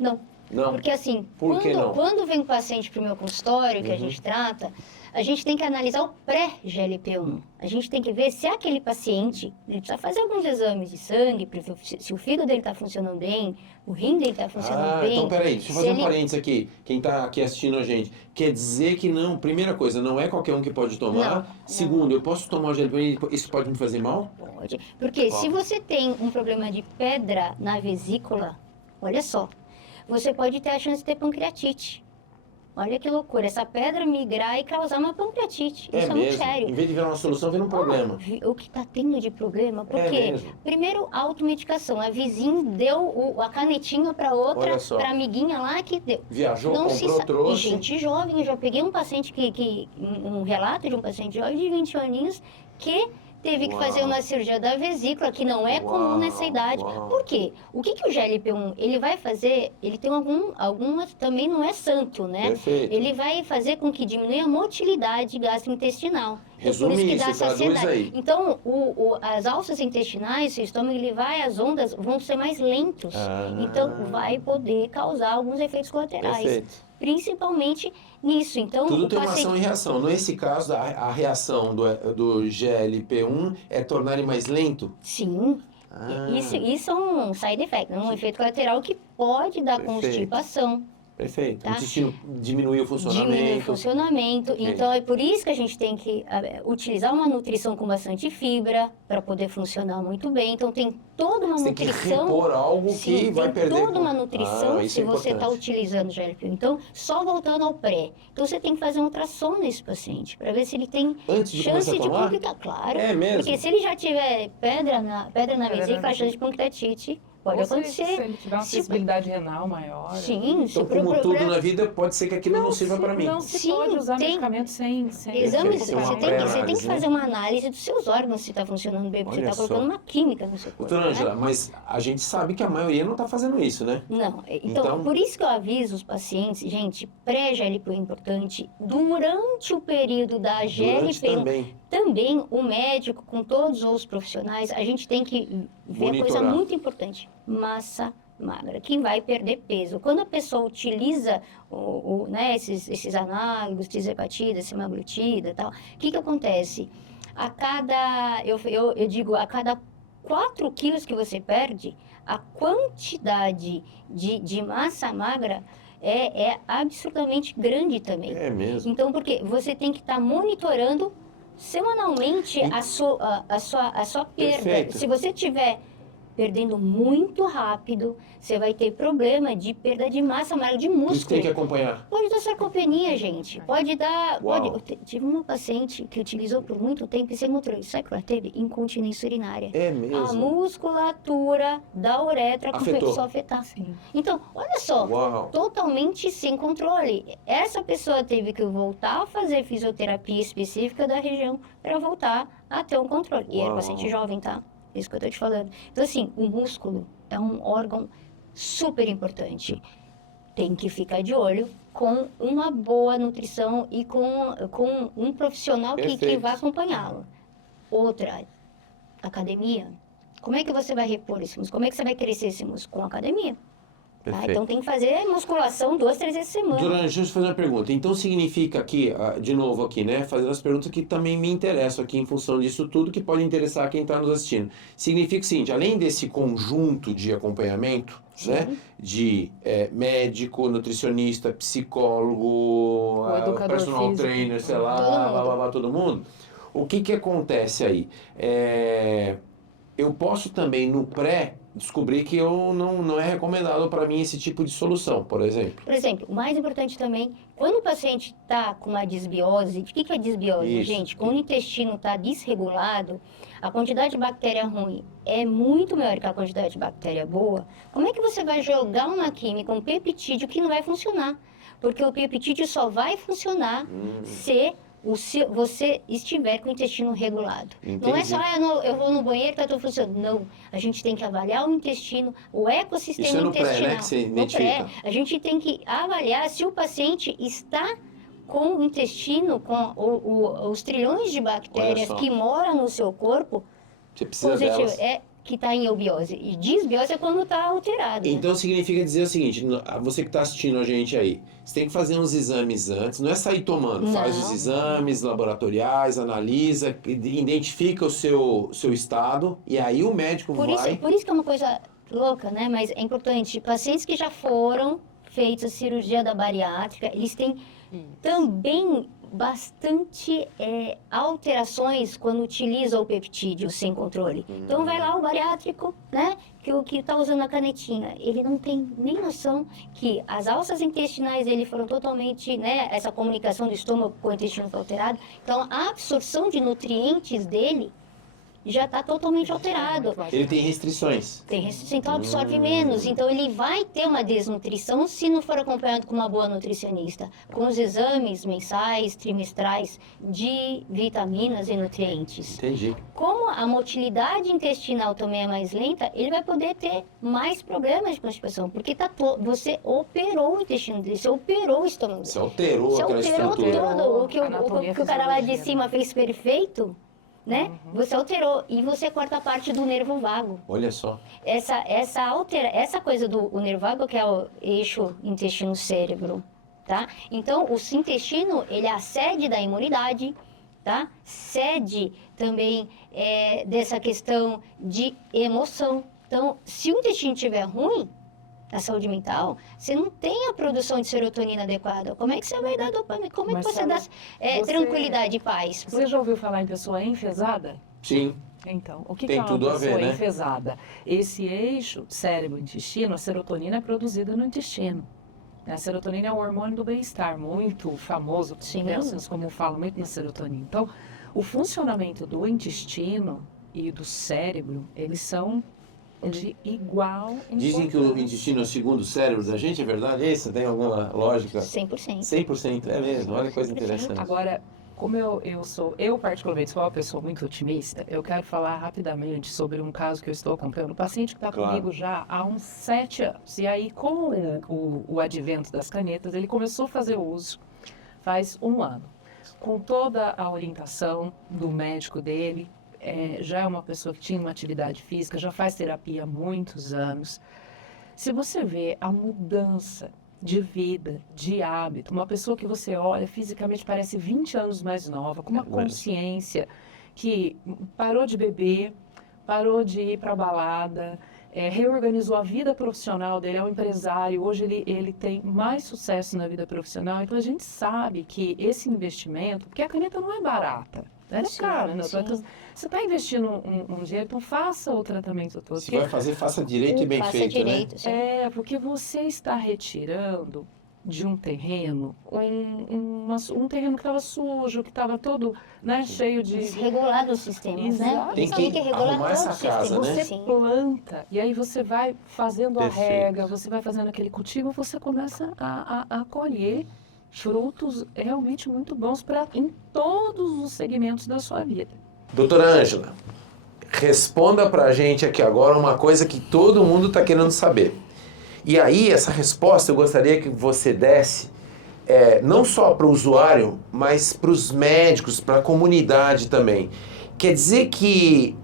Não. Não. Porque assim, Por que não? quando vem um paciente para o meu consultório, que a Uhum. gente trata, a gente tem que analisar o pré-GLP-1. A gente tem que ver se aquele paciente, ele precisa fazer alguns exames de sangue, para ver se o fígado dele está funcionando bem, o rim dele está funcionando bem. Então peraí, deixa eu se fazer um ele- parênteses aqui. Quem está aqui assistindo a gente, quer dizer que não, primeira coisa, não é qualquer um que pode tomar. Não. Segundo, eu posso tomar o GLP-1 e isso pode me fazer mal? Pode. Porque se você tem um problema de pedra na vesícula, olha só, você pode ter a chance de ter pancreatite. Olha que loucura, essa pedra migrar e causar uma pancreatite. Isso é muito mesmo. sério. Em vez de virar uma solução, vira um problema. O que está tendo de problema? Por É quê? mesmo. Primeiro, automedicação. A vizinha deu a canetinha para outra, Olha só. para amiguinha lá que deu. Viajou, Não se comprou, sa- trouxe. E gente jovem, eu já peguei um paciente um relato de um paciente jovem de 20 aninhos que teve que Uau. fazer uma cirurgia da vesícula, que não é comum nessa idade. Uau. Por quê? O que o GLP-1 ele vai fazer? Ele tem algumas, também não é santo, né? Perfeito. Ele vai fazer com que diminua a motilidade gastrointestinal. Então, por Resume que isso, dá traduz saciedade. aí. Então, as alças intestinais, o estômago, ele vai, as ondas vão ser mais lentos. Ah. Então, vai poder causar alguns efeitos colaterais. Perfeito. Principalmente nisso. Então, Tudo o tem uma paciente... ação e reação. Nesse caso, a reação do GLP-1 é tornar ele mais lento? Sim. Ah. Isso é um side effect, um efeito colateral que pode dar Perfeito. constipação. Perfeito. Tá. O intestino diminui o funcionamento. Diminui o funcionamento. Ok. Então, é por isso que a gente tem que utilizar uma nutrição com bastante fibra para poder funcionar muito bem. Então, tem toda uma Você tem que nutrição. repor algo Sim, que vai tem perder. toda uma nutrição isso se é você está importante. utilizando o GLP-1. Então, só voltando ao pré. Então, você tem que fazer um ultrassom nesse paciente para ver se ele tem Antes de chance começar a de tomar? complicar. Claro. É mesmo? Porque se ele já tiver pedra na vesícula, na a chance de pancreatite pode Ou se acontecer. ele tiver uma Se- sensibilidade renal maior. Sim, se Então, o como tudo problema- na vida, pode ser que aquilo não sirva para mim. Não se Sim, pode usar tem- medicamento sem Exames, Tem que ser uma você tem que pré-análise, né? fazer uma análise dos seus órgãos, se está funcionando bem, porque você Olha está só. colocando uma química no seu corpo. Doutora né? Ângela, mas a gente sabe que a maioria não está fazendo isso, né? Não, Então- então, por isso que eu aviso os pacientes, gente, pré-GLP é importante, durante o período da Durante GLP, também. também o médico, com todos os profissionais, a gente tem que ver a coisa Monitorar. muito importante, massa magra, que vai perder peso. Quando a pessoa utiliza né, esses análogos, tirzepatida, semaglutida e tal, o que acontece? Eu digo, a cada 4 quilos que você perde, a quantidade de massa magra é absurdamente grande também. É mesmo. Então, porque você tem que estar monitorando semanalmente a sua perda. Perfeito. Se você tiver perdendo muito rápido, você vai ter problema de perda de massa magra, de Por isso que músculo. tem que acompanhar. Pode dar sarcopenia, gente. Pode dar... Uau. Tive uma paciente que utilizou por muito tempo e mostrou. Sabe o que ela teve? Incontinência urinária. É A mesmo. musculatura da uretra começou a afetar. Sim. Então, olha só, Uau. totalmente sem controle. Essa pessoa teve que voltar a fazer fisioterapia específica da região para voltar a ter um controle. E era Uau. paciente jovem, tá? Isso que eu tô te falando. Então, assim, o músculo é um órgão super importante. Tem que ficar de olho com uma boa nutrição e com um profissional que Perfeito. vai acompanhá-lo. Outra, academia. Como é que você vai repor esse músculo? Como é que você vai crescer esse músculo? Com academia. Tá? Perfeito. Então tem que fazer musculação 2, 3 vezes por semana. Durante, deixa eu te fazer uma pergunta. Então significa aqui, de novo aqui, né? Fazendo as perguntas que também me interessam aqui em função disso tudo, que pode interessar quem está nos assistindo. Significa o seguinte, além desse conjunto de acompanhamento, né? De médico, nutricionista, psicólogo, O educador personal físico. trainer, sei Todo lá, mundo. blá, blá, blá, todo mundo. O que acontece aí? Eu posso também, no pré, descobrir que eu não é recomendado para mim esse tipo de solução, por exemplo. Por exemplo, o mais importante também, quando o paciente está com uma desbiose, o que é desbiose, Isso. gente? Quando o intestino está desregulado, a quantidade de bactéria ruim é muito maior que a quantidade de bactéria boa. Como é que você vai jogar uma química, um peptídeo que não vai funcionar? Porque o peptídeo só vai funcionar se você estiver com o intestino regulado. Não é Entendi. só, eu vou no banheiro, tá tudo funcionando. Não, a gente tem que avaliar o intestino, o ecossistema Isso é no pré, intestinal. né, que você No identifica. pré, a gente tem que avaliar se o paciente está com o intestino, com os trilhões de bactérias só. que moram no seu corpo, Você precisa positivo, delas. que está em eubiose. E desbiose é quando está alterado. Né? Então significa dizer o seguinte, você que está assistindo a gente aí, você tem que fazer uns exames antes, não é sair tomando, faz Não. os exames laboratoriais, analisa, identifica o seu estado e aí o médico Por vai... isso que é uma coisa louca, né? Mas é importante. Pacientes que já foram feitos a cirurgia da bariátrica, eles têm também bastante alterações quando utiliza o peptídeo sem controle. Então vai lá o bariátrico, né? Que está usando a canetinha. Ele não tem nem noção que as alças intestinais dele foram totalmente, né? Essa comunicação do estômago com o intestino foi alterada. Então a absorção de nutrientes dele já está totalmente alterado. Ele tem restrições. Tem restrição, então absorve menos. Então ele vai ter uma desnutrição se não for acompanhado com uma boa nutricionista. Com os exames mensais, trimestrais de vitaminas e nutrientes. Entendi. Como a motilidade intestinal também é mais lenta, ele vai poder ter mais problemas de constipação. Porque você operou o intestino dele, você operou o estômago dele. Você alterou Você aquela alterou estrutura. tudo. O que Anatomia, o cara lá de fisiologia, cima fez perfeito, né? Uhum. Você alterou e você corta a parte do nervo vago. Olha só. Essa coisa do nervo vago, que é o eixo intestino-cérebro, tá? Então, o intestino, ele é a sede da imunidade, tá? Sede também dessa questão de emoção. Então, se o intestino estiver ruim, a saúde mental, você não tem a produção de serotonina adequada. Como é que você vai dar dopamina? Como é que você dá tranquilidade e paz? Você já ouviu falar em pessoa enfesada? Sim. Então, o que Tem é uma tudo a pessoa ver, né? enfesada? Esse eixo cérebro-intestino, a serotonina é produzida no intestino. A serotonina é um hormônio do bem-estar, muito famoso, Sim. como falam muito na serotonina. Então, o funcionamento do intestino e do cérebro, eles são de igual Dizem que o importância. intestino é o segundo cérebro da gente, é verdade isso? Tem alguma lógica? 100%. 100%, é mesmo, olha que coisa 100%. interessante. Agora, como eu particularmente sou uma pessoa muito otimista, eu quero falar rapidamente sobre um caso que eu estou acompanhando. Um paciente que está Claro. comigo já há uns 7 anos. E aí, com o advento das canetas, ele começou a fazer uso faz 1 ano. Com toda a orientação do médico dele, já é uma pessoa que tinha uma atividade física, já faz terapia há muitos anos. Se você vê a mudança de vida, de hábito, uma pessoa que você olha fisicamente parece 20 anos mais nova, com uma Mas- consciência, que parou de beber, parou de ir para balada, reorganizou a vida profissional dele, é um empresário, hoje ele tem mais sucesso na vida profissional. Então a gente sabe que esse investimento, porque a caneta não é barata, ela é cara, né? Você está investindo um dinheiro, então faça o tratamento todo. Se vai fazer, faça direito e bem feito, direito, né? sim. Porque você está retirando de um terreno, um terreno que estava sujo, que estava todo, né, cheio de... Desregulado os sistemas, né? Exato. Tem que arrumar essa casa, né? Você planta, e aí você vai fazendo a rega, você vai fazendo aquele cultivo, você começa a colher frutos realmente muito bons em todos os segmentos da sua vida. Doutora Ângela, responda pra gente aqui agora uma coisa que todo mundo está querendo saber. E aí, essa resposta eu gostaria que você desse não só para o usuário, mas para os médicos, para a comunidade também. Quer dizer que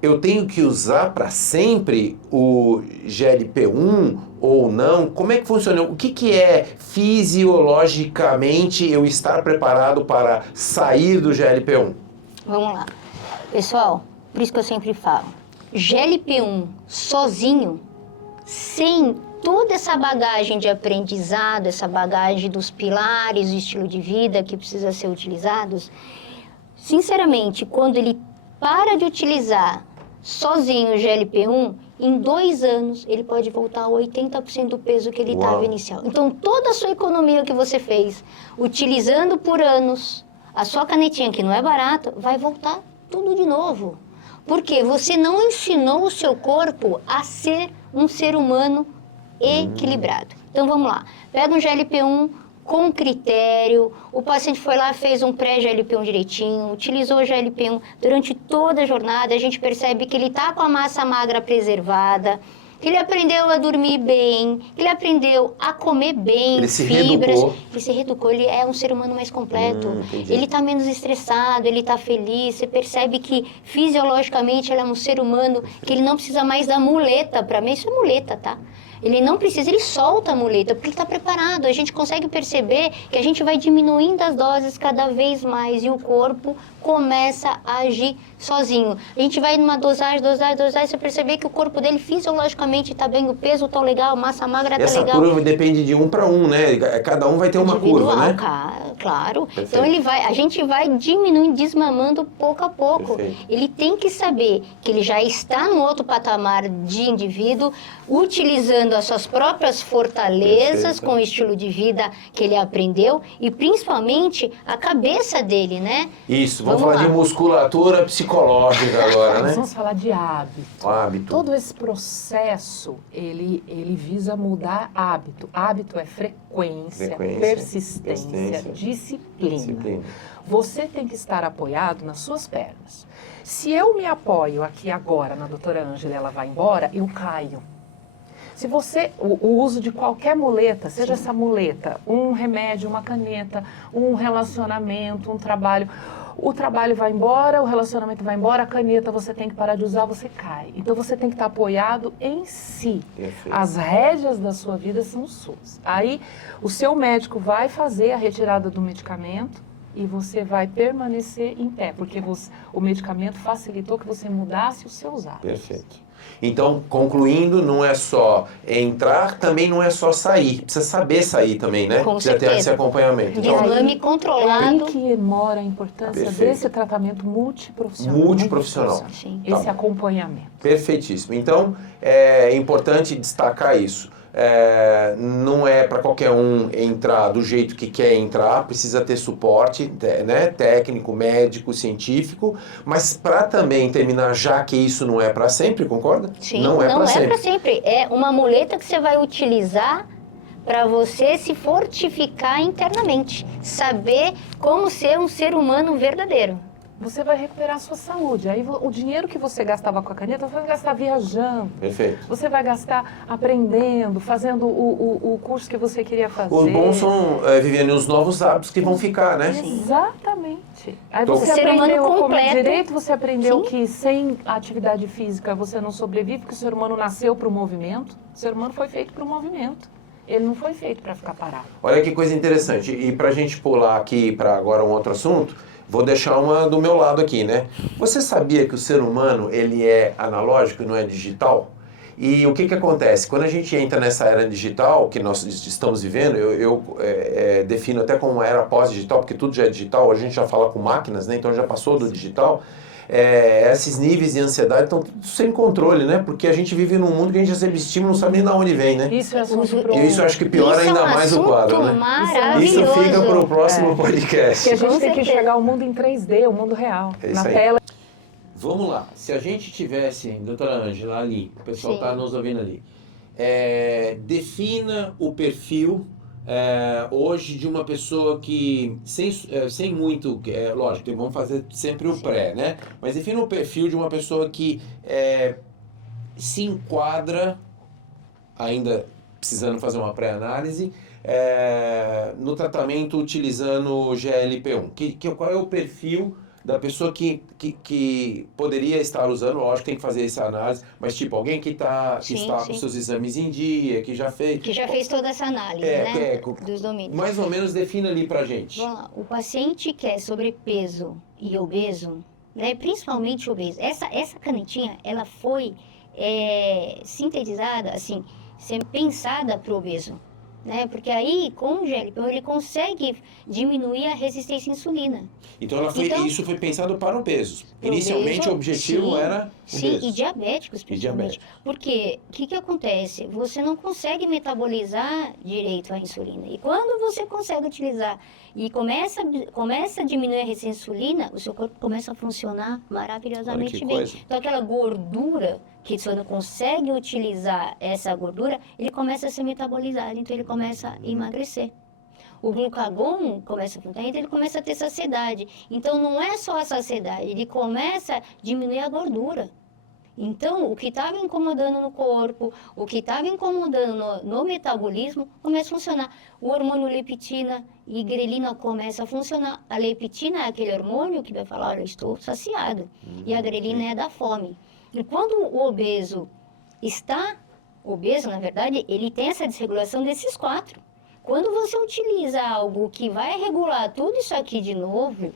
eu tenho que usar para sempre o GLP-1 ou não? Como é que funciona? O que é fisiologicamente eu estar preparado para sair do GLP-1? Vamos lá. Pessoal, por isso que eu sempre falo, GLP-1 sozinho, sem toda essa bagagem de aprendizado, essa bagagem dos pilares do estilo de vida que precisa ser utilizados, sinceramente, quando ele para de utilizar sozinho o GLP-1, em 2 anos ele pode voltar a 80% do peso que ele estava inicial. Então, toda a sua economia que você fez, utilizando por anos a sua canetinha, que não é barata, vai voltar tudo de novo. Porque você não ensinou o seu corpo a ser um ser humano equilibrado. Então, vamos lá. Pega um GLP-1 com critério, o paciente foi lá, fez um pré-GLP-1 direitinho, utilizou o GLP-1 durante toda a jornada, a gente percebe que ele está com a massa magra preservada, que ele aprendeu a dormir bem, que ele aprendeu a comer bem, ele se fibras. reeducou. Ele se reeducou, ele é um ser humano mais completo. Ele está menos estressado, ele está feliz. Você percebe que fisiologicamente ele é um ser humano, que ele não precisa mais da muleta. Para mim, isso é muleta, tá? Ele não precisa, ele solta a muleta, porque ele está preparado. A gente consegue perceber que a gente vai diminuindo as doses cada vez mais e o corpo começa a agir sozinho. A gente vai numa dosagem, você perceber que o corpo dele fisiologicamente está bem, o peso está legal, a massa magra está legal. Essa curva depende de 1 para 1, né? Cada um vai ter uma curva, né? Claro. Perfeito. Então a gente vai diminuindo, desmamando pouco a pouco. Perfeito. Ele tem que saber que ele já está no outro patamar de indivíduo, utilizando as suas próprias fortalezas, Perfeito. com o estilo de vida que ele aprendeu e principalmente a cabeça dele, né? Isso, vamos falar lá. de musculatura psicológica agora, né? Vamos falar de hábito. Hábito. Todo esse processo, ele visa mudar hábito. Hábito é frequência, persistência, disciplina. Você tem que estar apoiado nas suas pernas. Se eu me apoio aqui agora na doutora Ângela e ela vai embora, eu caio. Se você, o uso de qualquer muleta, seja essa muleta, um remédio, uma caneta, um relacionamento, um trabalho, o trabalho vai embora, o relacionamento vai embora, a caneta você tem que parar de usar, você cai. Então você tem que estar apoiado em si. Perfeito. As rédeas da sua vida são suas. Aí o seu médico vai fazer a retirada do medicamento e você vai permanecer em pé, porque o medicamento facilitou que você mudasse os seus hábitos. Perfeito. Então, concluindo, não é só entrar, também não é só sair. Precisa saber sair também, né? Com Precisa ter certeza. esse acompanhamento. Então, Desmame Aí controlado. que mora a importância Perfeito. desse tratamento multiprofissional. Multiprofissional. Sim. Esse Tá. acompanhamento. perfeitíssimo. Então, é importante destacar isso. Não é para qualquer um entrar do jeito que quer entrar, precisa ter suporte, né, técnico, médico, científico, mas para também terminar, já que isso não é para sempre, concorda? Sim, não é para sempre. para sempre. É uma muleta que você vai utilizar para você se fortificar internamente. Saber como ser um ser humano verdadeiro. Você vai recuperar a sua saúde. Aí o dinheiro que você gastava com a caneta, você vai gastar viajando. Perfeito. Você vai gastar aprendendo, fazendo o curso que você queria fazer. Os bons são, Viviane, os novos hábitos que vão ficar, né? Exatamente. Aí Então, você o ser humano aprendeu a comer completo. direito, você aprendeu Sim. que sem atividade física você não sobrevive, porque o ser humano nasceu para o movimento. O ser humano foi feito para o movimento. ele não foi feito para ficar parado. Olha que coisa interessante. E para a gente pular aqui para agora um outro assunto, vou deixar uma do meu lado aqui, né? Você sabia que o ser humano, ele é analógico e não é digital? E o que que acontece? Quando a gente entra nessa era digital que nós estamos vivendo, eu defino até como era pós-digital, porque tudo já é digital, a gente já fala com máquinas, né? Então já passou do digital. Esses níveis de ansiedade estão sem controle, né? Porque a gente vive num mundo que a gente recebe estímulo, não sabe nem de onde vem, né? Isso é assunto pro... E isso eu acho que piora ainda mais o quadro, né? Isso Maravilhoso. fica para o próximo podcast. Porque a gente Com tem que certeza. enxergar o mundo em 3D, o mundo real. É isso Na aí. tela. Vamos lá. Se a gente tivesse, doutora Ângela, ali, o pessoal Sim. está nos ouvindo ali, defina o perfil hoje de uma pessoa que, sem muito, lógico, vamos fazer sempre o pré, né? Mas defina o perfil de uma pessoa que se enquadra, ainda precisando fazer uma pré-análise, no tratamento utilizando o GLP-1. Qual é o perfil da pessoa que poderia estar usando? Lógico, tem que fazer essa análise, mas tipo, alguém que está Sim, com sim. seus exames em dia, que já fez... Que já fez toda essa análise, né? Dos domínios. Mais ou menos defina ali pra gente. Vamos lá. O paciente que é sobrepeso e obeso, né, principalmente obeso, essa canetinha, ela foi sintetizada, assim, pensada para o obeso, né? Porque aí, com o GLP-1, ele consegue diminuir a resistência à insulina. Então, isso foi pensado para obesos. Pro Inicialmente, obeso, o objetivo sim, era Sim, obesos. e diabéticos, principalmente. Porque o que acontece? Você não consegue metabolizar direito a insulina. E quando você consegue utilizar e começa a diminuir a resistência à insulina, o seu corpo começa a funcionar maravilhosamente Olha que bem. coisa. Então, aquela gordura que você não consegue utilizar essa gordura, ele começa a ser metabolizado, então ele começa a emagrecer. O glucagon começa a funcionar, então ele começa a ter saciedade. Então, não é só a saciedade, ele começa a diminuir a gordura. Então, o que estava incomodando no corpo, o que estava incomodando no metabolismo, começa a funcionar. O hormônio leptina e grelina começa a funcionar. A leptina é aquele hormônio que vai falar, olha, estou saciado. E a grelina é da fome. E quando o obeso está obeso, na verdade, ele tem essa desregulação desses 4. Quando você utiliza algo que vai regular tudo isso aqui de novo,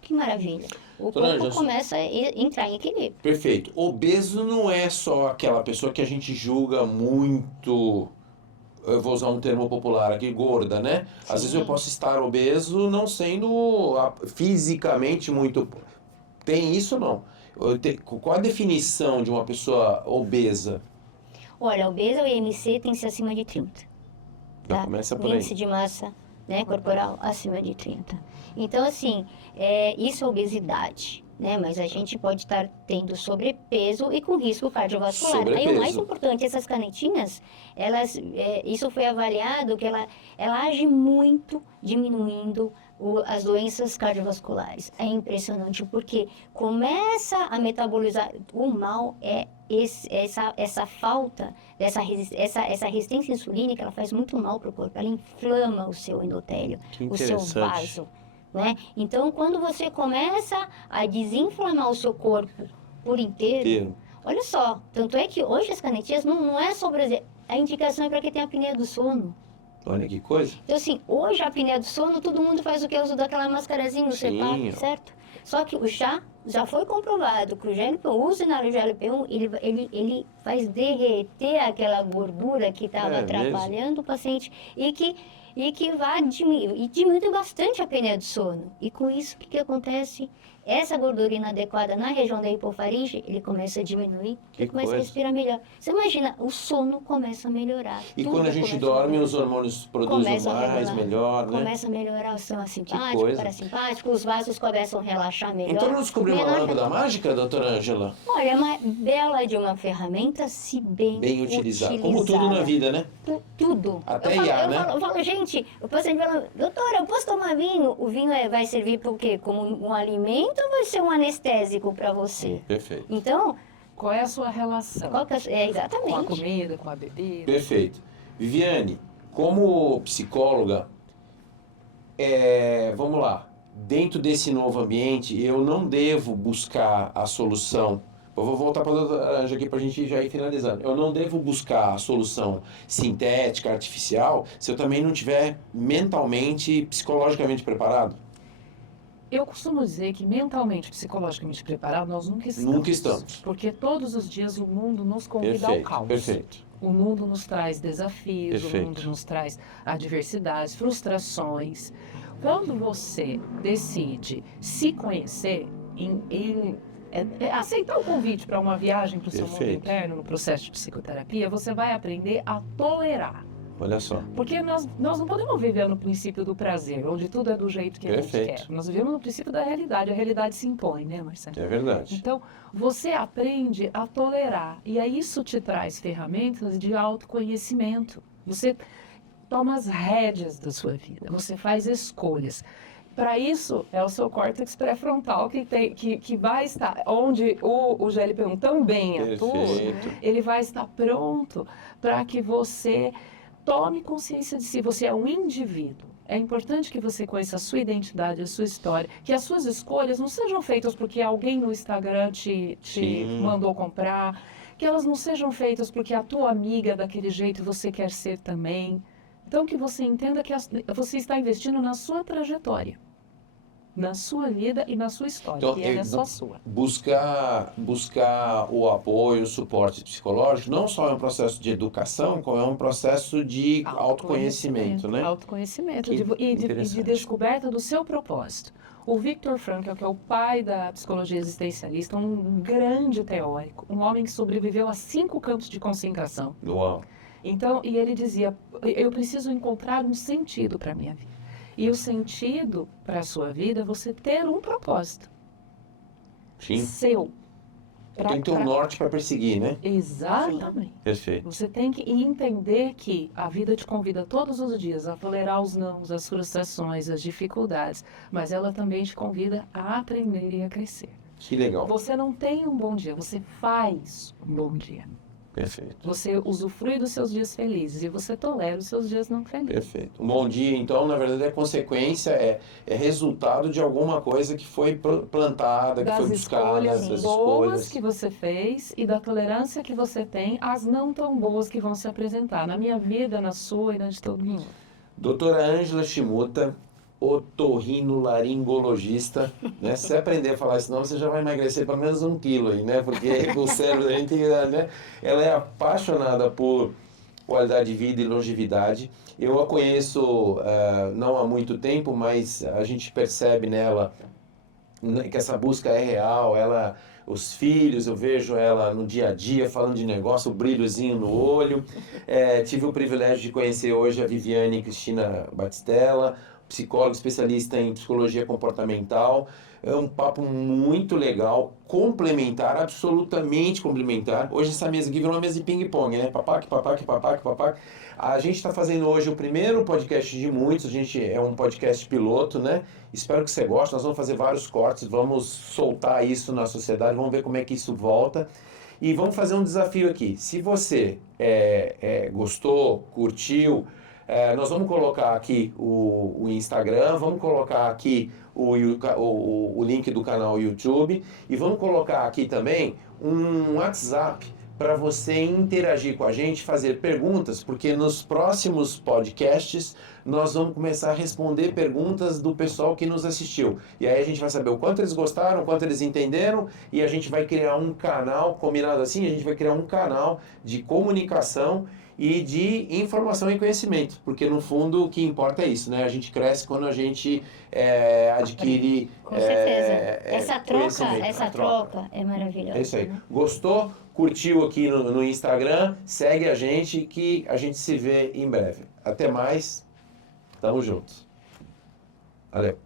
que maravilha. O corpo começa a entrar em equilíbrio. Perfeito. Obeso não é só aquela pessoa que a gente julga muito, eu vou usar um termo popular aqui, gorda, né? Às vezes eu posso estar obeso não sendo fisicamente muito... Tem isso ou não? Qual a definição de uma pessoa obesa? Olha, obesa, o IMC tem que ser acima de 30. Tá? Começa por o aí. índice de massa, né, corporal acima de 30. Então, assim, isso é obesidade, né? Mas a gente pode estar tendo sobrepeso e com risco cardiovascular. Aí o mais importante, essas canetinhas, isso foi avaliado que ela age muito diminuindo as doenças cardiovasculares. É impressionante, porque começa a metabolizar. O mal é essa falta, essa resistência insulínica, ela faz muito mal para o corpo. Ela inflama o seu endotélio, o seu vaso. Né? Então, quando você começa a desinflamar o seu corpo por inteiro, olha só, tanto é que hoje as canetinhas não é sobre... A indicação é para quem tem a apneia do sono. Olha que coisa. Então, assim, hoje a apneia do sono, todo mundo faz o que? Usa daquela mascarazinha, o CPAP, certo? Só que já foi comprovado que o GLP-1, o uso do GLP-1, ele faz derreter aquela gordura que estava atrapalhando o paciente e que vai diminuir bastante a apneia do sono. E com isso, o que acontece? Essa gordura inadequada na região da hipofaringe, ele começa a diminuir, ele começa a respirar melhor. Você imagina, o sono começa a melhorar. E quando a gente dorme, os hormônios produzem melhor, né? Começa a melhorar o sistema simpático, parasimpático, os vasos começam a relaxar melhor. Então não descobriu uma lâmpada mágica, doutora Ângela? Olha, é uma bela de uma ferramenta, se bem utilizada. Como tudo na vida, né? Tudo. Até eu falo, gente, o paciente fala, doutora, eu posso tomar vinho? O vinho vai servir por quê? Como um alimento ou vai ser um anestésico para você? Perfeito. Então, qual é a sua relação? Exatamente. Com a comida, com a bebida. Perfeito. Viviane, como psicóloga, vamos lá, dentro desse novo ambiente, eu não devo buscar a solução. Eu vou voltar para a doutora Ângela aqui para a gente já ir finalizando. Eu não devo buscar a solução sintética, artificial, se eu também não estiver mentalmente, psicologicamente preparado? Eu costumo dizer que mentalmente, psicologicamente preparado, nós nunca estamos. Nunca estamos. Porque todos os dias o mundo nos convida ao Perfeito, caos. perfeito. O mundo nos traz desafios, Perfeito. o mundo nos traz adversidades, frustrações. Quando você decide se conhecer, aceitar o convite para uma viagem para o seu mundo Perfeito. interno, no processo de psicoterapia, você vai aprender a tolerar. Olha só. Porque nós não podemos viver no princípio do prazer, onde tudo é do jeito que a gente Perfeito. quer. Nós vivemos no princípio da realidade, a realidade se impõe, né, Marcelo? É verdade. Então, você aprende a tolerar, e aí isso te traz ferramentas de autoconhecimento. Você toma as rédeas da sua vida, você faz escolhas. Para isso, é o seu córtex pré-frontal que vai estar, onde o GLP-1 também atua, Perfeito. ele vai estar pronto para que você tome consciência de si. Você é um indivíduo. É importante que você conheça a sua identidade, a sua história, que as suas escolhas não sejam feitas porque alguém no Instagram te Sim. mandou comprar, que elas não sejam feitas porque a tua amiga daquele jeito você quer ser também. Então, que você entenda que você está investindo na sua trajetória, na sua vida e na sua história, Então, que ela é só sua. Buscar o apoio, o suporte psicológico, não só é um processo de educação, como é um processo de autoconhecimento, né? Autoconhecimento Que e de interessante. descoberta do seu propósito. O Viktor Frankl, que é o pai da psicologia existencialista, um grande teórico, um homem que sobreviveu a 5 campos de concentração. Uau. Então, e ele dizia, eu preciso encontrar um sentido para a minha vida. E o sentido para a sua vida é você ter um propósito Sim. seu. Tem que ter um norte para perseguir, né? Exatamente. Perfeito. Você tem que entender que a vida te convida todos os dias a tolerar os nãos, as frustrações, as dificuldades, mas ela também te convida a aprender e a crescer. Que legal. Você não tem um bom dia, você faz um bom dia. Perfeito. Você usufrui dos seus dias felizes e você tolera os seus dias não felizes. Perfeito. Um bom dia, então, na verdade, é consequência, é resultado de alguma coisa que foi plantada, que foi buscada, escolhas das boas escolhas. que você fez e da tolerância que você tem às não tão boas que vão se apresentar na minha vida, na sua e na de todo mundo. Doutora Ângela Shimuta, otorrinolaringologista, né? Se você aprender a falar isso, não, você já vai emagrecer pelo menos 1 quilo aí, né? Porque o cérebro da gente, né? Ela é apaixonada por qualidade de vida e longevidade. Eu a conheço não há muito tempo, mas a gente percebe nela que essa busca é real. Ela, os filhos, eu vejo ela no dia a dia falando de negócio, o brilhozinho no olho. Tive o privilégio de conhecer hoje a Viviane Cristina Batistella, psicóloga especialista em psicologia comportamental. É um papo muito legal, complementar, absolutamente complementar. Hoje essa mesa aqui virou uma mesa de ping-pong, né? Papac, papac, papac, papac. A gente está fazendo hoje o primeiro podcast de muitos, a gente é um podcast piloto, né? Espero que você goste, nós vamos fazer vários cortes, vamos soltar isso na sociedade, vamos ver como é que isso volta. E vamos fazer um desafio aqui. Se você gostou, curtiu, nós vamos colocar aqui o Instagram, vamos colocar aqui o link do canal YouTube e vamos colocar aqui também um WhatsApp para você interagir com a gente, fazer perguntas, porque nos próximos podcasts nós vamos começar a responder perguntas do pessoal que nos assistiu. E aí a gente vai saber o quanto eles gostaram, o quanto eles entenderam, e a gente vai criar um canal, combinado assim, a gente vai criar um canal de comunicação e de informação e conhecimento, porque no fundo o que importa é isso, né? A gente cresce quando a gente adquire Com certeza. Essa conhecimento. troca é maravilhosa. É isso aí. né? Gostou? Curtiu aqui no Instagram? Segue a gente que a gente se vê em breve. Até mais. Tamo junto. Valeu.